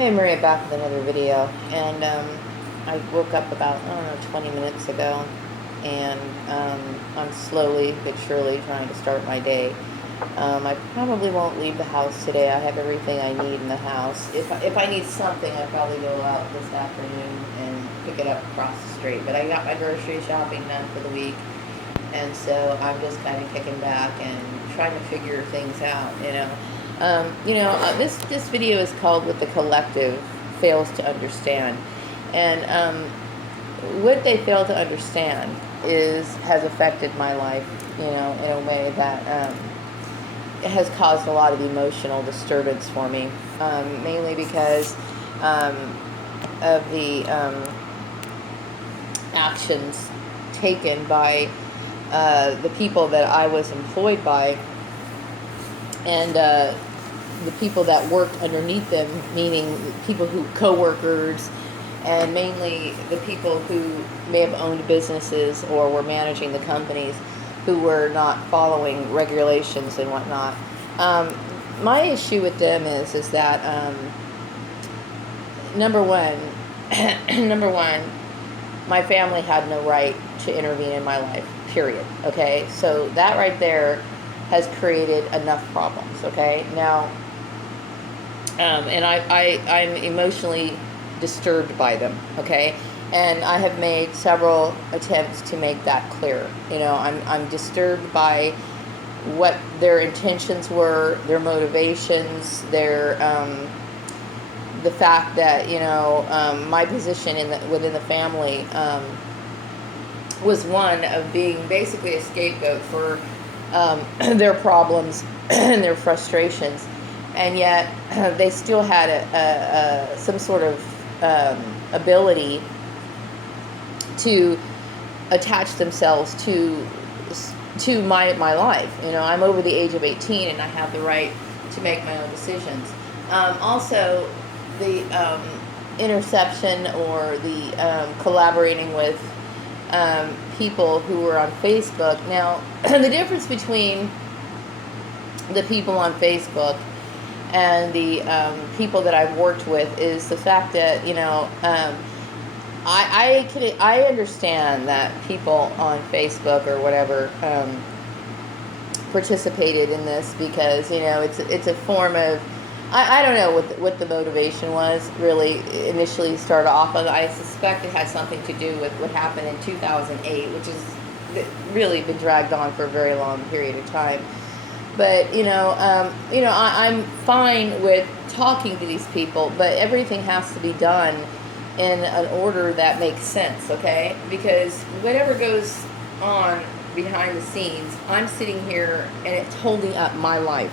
Hey Maria, back with another video, and I woke up about, 20 minutes ago, and I'm slowly but surely trying to start my day. I probably won't leave the house today. I have everything I need in the house. If I need something, I'll probably go out this afternoon and pick it up across the street. But I got my grocery shopping done for the week, and so I'm just kind of kicking back and trying to figure things out. This video is called "What the Collective Fails to Understand," and what they fail to understand has affected my life, in a way that it has caused a lot of emotional disturbance for me, mainly because um, of the actions taken by the people that I was employed by, and the people that worked underneath them, meaning people who co-workers, and mainly the people who may have owned businesses or were managing the companies who were not following regulations and whatnot. My issue with them is that number one, number one, my family had no right to intervene in my life. Period. Okay, so that right there has created enough problems. Okay, now, and I'm emotionally disturbed by them. Okay, and I have made several attempts to make that clear. I'm disturbed by what their intentions were, their motivations, the fact that my position within the family was one of being basically a scapegoat for their problems and their frustrations, and yet they still had some sort of ability to attach themselves to my life. I'm over the age of 18 and I have the right to make my own decisions. Also, the interception or the collaborating with people who were on Facebook. Now, the difference between the people on Facebook and the people that I've worked with is the fact that I understand that people on Facebook or whatever participated in this because it's a form of, I don't know what the motivation was really initially started off of. I suspect it had something to do with what happened in 2008, which has really been dragged on for a very long period of time. But I'm fine with talking to these people, but everything has to be done in an order that makes sense, okay? Because whatever goes on behind the scenes, I'm sitting here and it's holding up my life.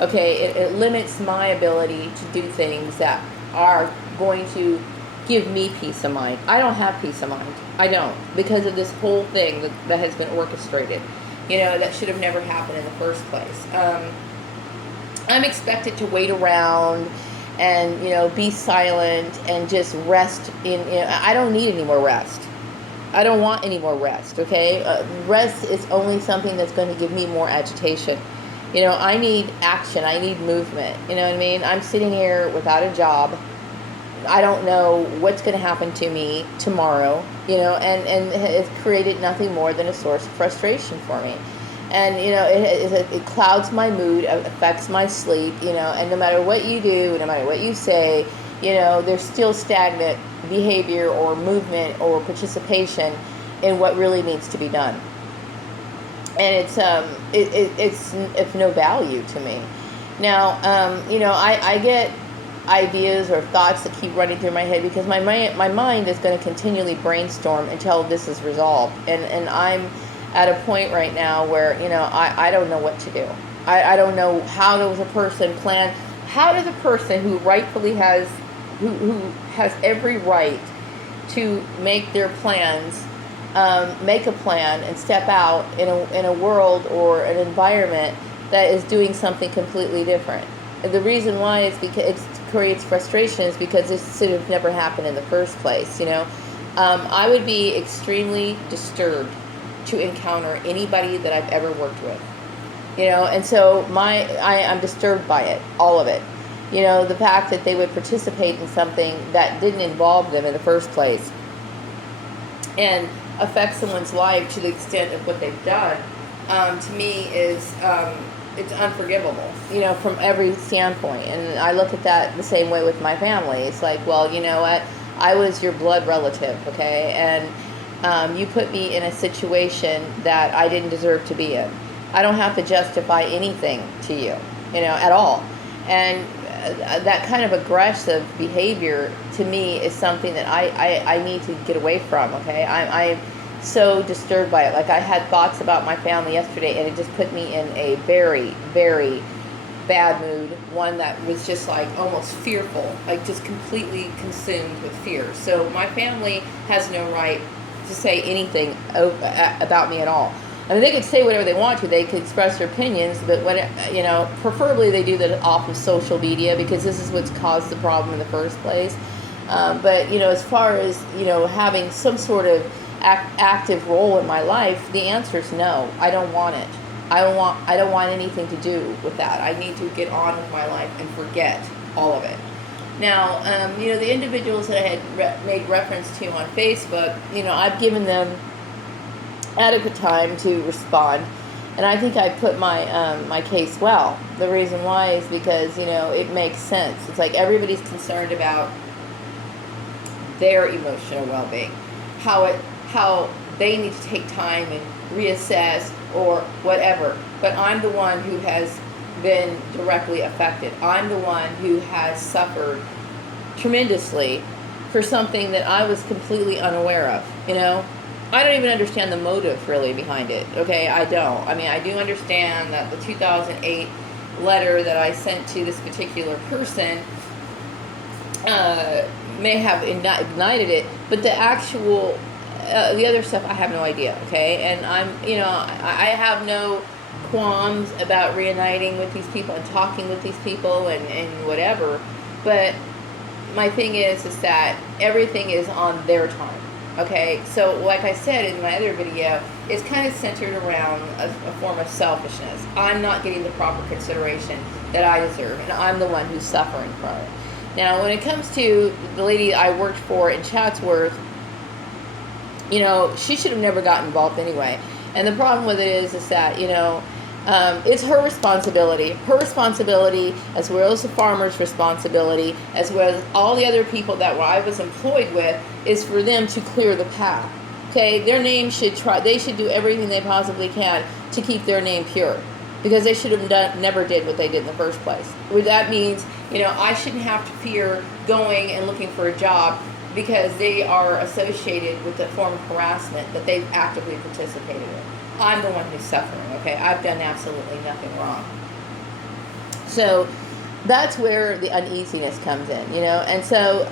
Okay, it limits my ability to do things that are going to give me peace of mind. I don't have peace of mind. I don't, because of this whole thing that has been orchestrated. That should have never happened in the first place. I'm expected to wait around and be silent and just rest I don't need any more rest. I don't want any more rest. Okay, rest is only something that's going to give me more agitation. I need action. I need movement. You know what I mean? I'm sitting here without a job. I don't know what's going to happen to me tomorrow, and it's created nothing more than a source of frustration for me. And, it clouds my mood, affects my sleep, and no matter what you do, no matter what you say, there's still stagnant behavior or movement or participation in what really needs to be done. And it's of no value to me. Now, I get ideas or thoughts that keep running through my head because my mind is going to continually brainstorm until this is resolved. And I'm at a point right now where I don't know what to do. I don't know how does a person plan. How does a person who rightfully has who has every right to make their plans, make a plan and step out in a world or an environment that is doing something completely different? And the reason why is because it creates frustration is because this should have never happened in the first place. I would be extremely disturbed to encounter anybody that I've ever worked with. And so I'm disturbed by it, all of it. You know, the fact that they would participate in something that didn't involve them in the first place and affect someone's life to the extent of what they've done, to me is it's unforgivable, you know, from every standpoint. And I look at that the same way with my family. It's like, well, you know what? I was your blood relative, okay? And you put me in a situation that I didn't deserve to be in. I don't have to justify anything to you, you know, at all. And that kind of aggressive behavior to me is something that I need to get away from, okay? I'm so disturbed by it. Like, I had thoughts about my family yesterday, and it just put me in a very, very bad mood, one that was just like almost fearful, like just completely consumed with fear. So my family has no right to say anything about me at all. I mean, they could say whatever they want to. They could express their opinions, but when, you know, preferably they do that off of social media, because this is what's caused the problem in the first place. But, you know, as far as, you know, having some sort of active role in my life, the answer is no. I don't want it. I don't want anything to do with that. I need to get on with my life and forget all of it. Now, you know, the individuals that I had made reference to on Facebook, you know, I've given them adequate time to respond, and I think I put my my case well. The reason why is because, you know, it makes sense. It's like everybody's concerned about their emotional well-being, how they need to take time and reassess or whatever. But I'm the one who has been directly affected. I'm the one who has suffered tremendously for something that I was completely unaware of, you know? I don't even understand the motive really behind it, okay? I don't. I mean, I do understand that the 2008 letter that I sent to this particular person may have ignited it, but the actual the other stuff, I have no idea, okay? And I'm, you know, I have no qualms about reuniting with these people and talking with these people and whatever, but my thing is that everything is on their time, okay? So like I said in my other video, it's kind of centered around a form of selfishness. I'm not getting the proper consideration that I deserve, and I'm the one who's suffering from it. Now, when it comes to the lady I worked for in Chatsworth, you know, she should have never gotten involved anyway. And the problem with it is that, you know, it's her responsibility. Her responsibility, as well as the farmer's responsibility, as well as all the other people that I was employed with, is for them to clear the path. Okay, their name they should do everything they possibly can to keep their name pure, because they should have never did what they did in the first place. That means, you know, I shouldn't have to fear going and looking for a job because they are associated with a form of harassment that they've actively participated in. I'm the one who's suffering, okay? I've done absolutely nothing wrong. So that's where the uneasiness comes in, you know? And so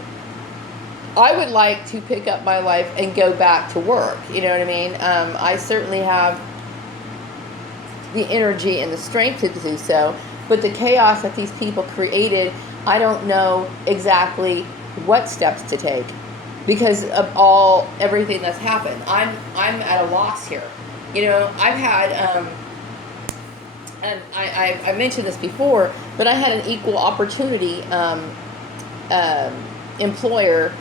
I would like to pick up my life and go back to work, you know what I mean? I certainly have the energy and the strength to do so, but the chaos that these people created, I don't know exactly what steps to take because of everything that's happened. I'm at a loss here. You know, I've had and I mentioned this before, but I had an equal opportunity employer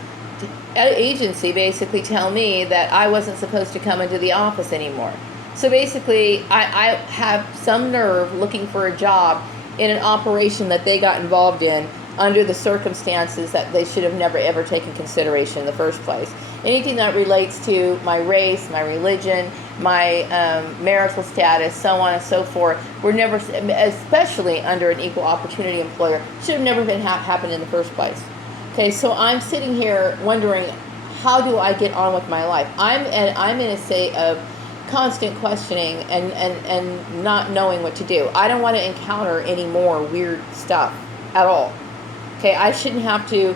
agency basically tell me that I wasn't supposed to come into the office anymore. So basically, I have some nerve looking for a job in an operation that they got involved in under the circumstances that they should have never ever taken consideration in the first place. Anything that relates to my race, my religion, my marital status, so on and so forth, were never, especially under an equal opportunity employer, should have never been happened in the first place. Okay, so I'm sitting here wondering, how do I get on with my life? I'm in a state of constant questioning and not knowing what to do. I don't want to encounter any more weird stuff at all. Okay, I shouldn't have to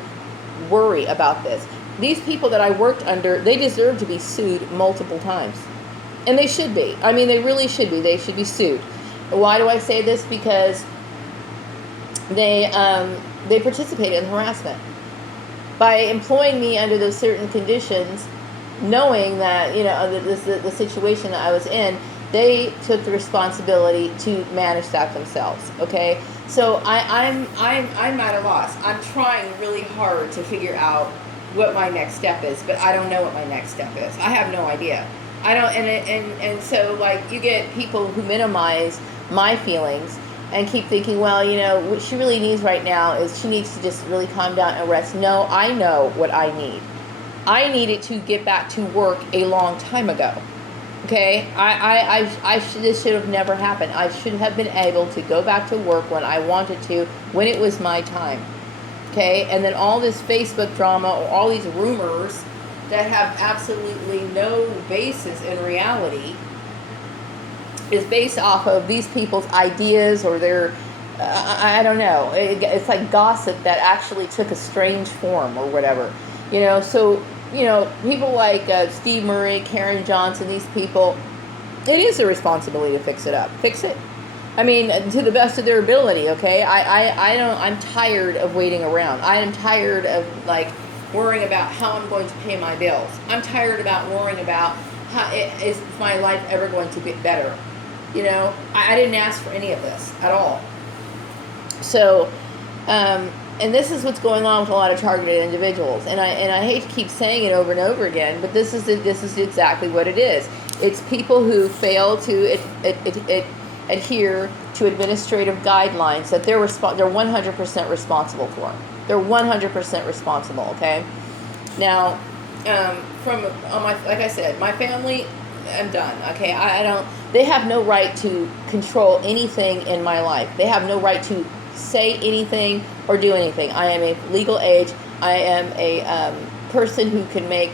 worry about this. These people that I worked under, they deserve to be sued multiple times. And they should be. I mean, they really should be. They should be sued. Why do I say this? Because they participated in harassment. By employing me under those certain conditions, knowing that, you know, the situation that I was in, they took the responsibility to manage that themselves, okay? So I'm at a loss. I'm trying really hard to figure out what my next step is, but I don't know what my next step is. I have no idea. I don't, and so like you get people who minimize my feelings and keep thinking, well, what she really needs right now is she needs to just really calm down and rest. No, I know what I need. I needed to get back to work a long time ago. Okay, this should have never happened. I should have been able to go back to work when I wanted to, when it was my time. Okay, and then all this Facebook drama or all these rumors that have absolutely no basis in reality is based off of these people's ideas or their, I don't know. It's like gossip that actually took a strange form or whatever. So people like Steve Murray, Karen Johnson, these people, it is their responsibility to fix it up. Fix it. I mean, to the best of their ability, okay? I'm tired of waiting around. I am tired of, worrying about how I'm going to pay my bills. I'm tired about worrying about is my life ever going to get better. I didn't ask for any of this at all. So, and this is what's going on with a lot of targeted individuals. And I hate to keep saying it over and over again, but this is exactly what it is. It's people who fail to adhere to administrative guidelines that they're 100% responsible for. They're 100% responsible. Okay. Now, like I said, my family, I'm done. Okay. I don't. They have no right to control anything in my life. They have no right to say anything or do anything. I am a legal age. I am a person who can make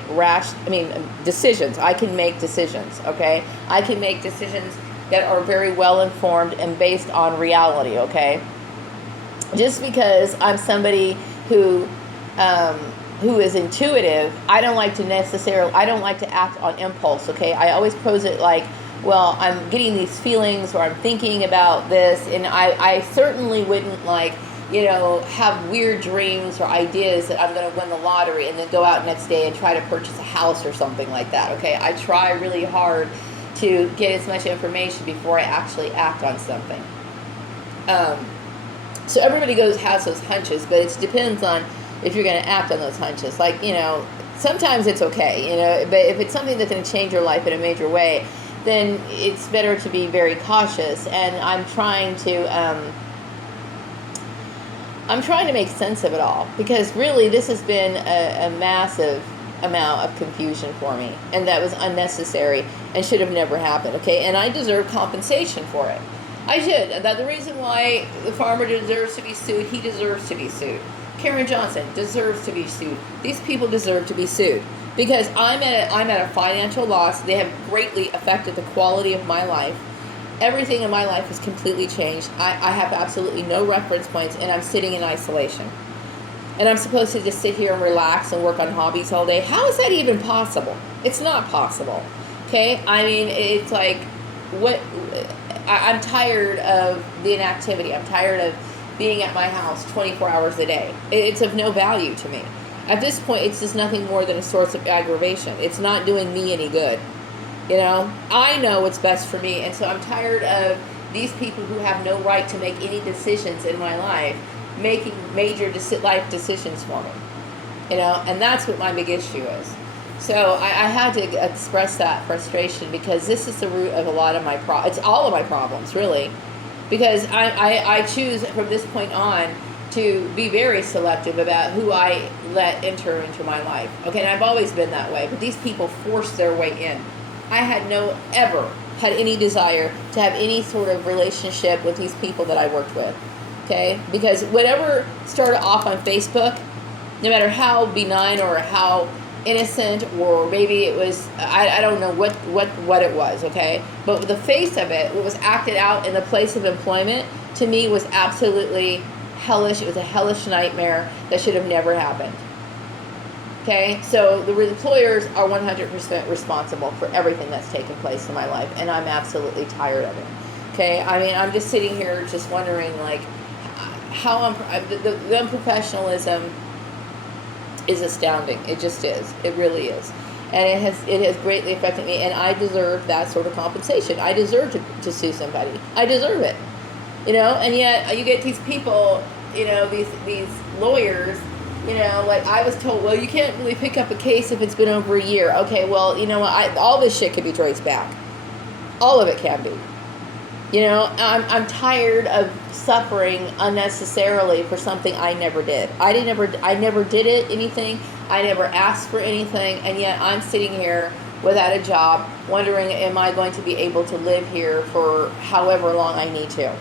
decisions. I can make decisions, okay? I can make decisions that are very well informed and based on reality, okay? Just because I'm somebody who is intuitive, I don't like to act on impulse, okay? I always pose it like, well, I'm getting these feelings or I'm thinking about this, and I certainly wouldn't have weird dreams or ideas that I'm going to win the lottery and then go out next day and try to purchase a house or something like that, okay? I try really hard to get as much information before I actually act on something. So everybody has those hunches, but it depends on if you're going to act on those hunches. Sometimes it's okay, but if it's something that's going to change your life in a major way, then it's better to be very cautious. And I'm trying to make sense of it all, because really this has been a massive amount of confusion for me, and that was unnecessary and should have never happened, okay? And I deserve compensation for it. I should. That's the reason why the farmer deserves to be sued. He deserves to be sued. Karen Johnson deserves to be sued. These people deserve to be sued, because I'm at a financial loss. They have greatly affected the quality of my life. Everything in my life has completely changed. I have absolutely no reference points, and I'm sitting in isolation. And I'm supposed to just sit here and relax and work on hobbies all day. How is that even possible? It's not possible. Okay? I mean, it's like, I'm tired of the inactivity. I'm tired of being at my house 24 hours a day. It's of no value to me. At this point, it's just nothing more than a source of aggravation. It's not doing me any good. I know what's best for me, and so I'm tired of these people who have no right to make any decisions in my life making major life decisions for me. And that's what my big issue is. So I had to express that frustration, because this is the root of a lot of my it's all of my problems, really, because I choose from this point on to be very selective about who I let enter into my life. Okay, and I've always been that way, but these people forced their way in. I had ever had any desire to have any sort of relationship with these people that I worked with, okay? Because whatever started off on Facebook, no matter how benign or how innocent, or maybe it was, I don't know what it was, okay? But the face of it, what was acted out in the place of employment, to me was absolutely hellish. It was a hellish nightmare that should have never happened. Okay, so the employers are 100% responsible for everything that's taken place in my life, and I'm absolutely tired of it. Okay, I mean, I'm just sitting here just wondering, how the unprofessionalism is astounding. It just is. It really is. And it has greatly affected me, and I deserve that sort of compensation. I deserve to sue somebody. I deserve it. you know. And yet you get these people, you know, these lawyers, you know, like I was told, well, you can't really pick up a case if it's been over a year. Okay, well, you know what? All this shit can be traced back. All of it can be. You know, I'm tired of suffering unnecessarily for something I never did. I never did anything. I never asked for anything, and yet I'm sitting here without a job, wondering, am I going to be able to live here for however long I need to?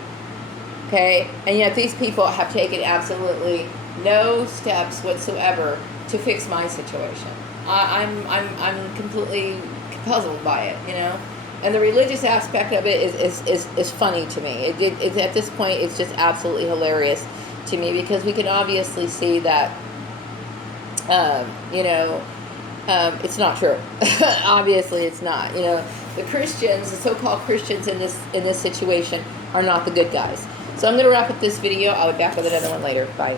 Okay, and yet these people have taken absolutely no steps whatsoever to fix my situation. I'm completely puzzled by it, you know. And the religious aspect of it is funny to me. It's at this point, it's just absolutely hilarious to me, because we can obviously see that, you know, it's not true. Obviously, it's not. You know, the Christians, the so-called Christians in this situation, are not the good guys. So I'm going to wrap up this video. I'll be back with another one later. Bye.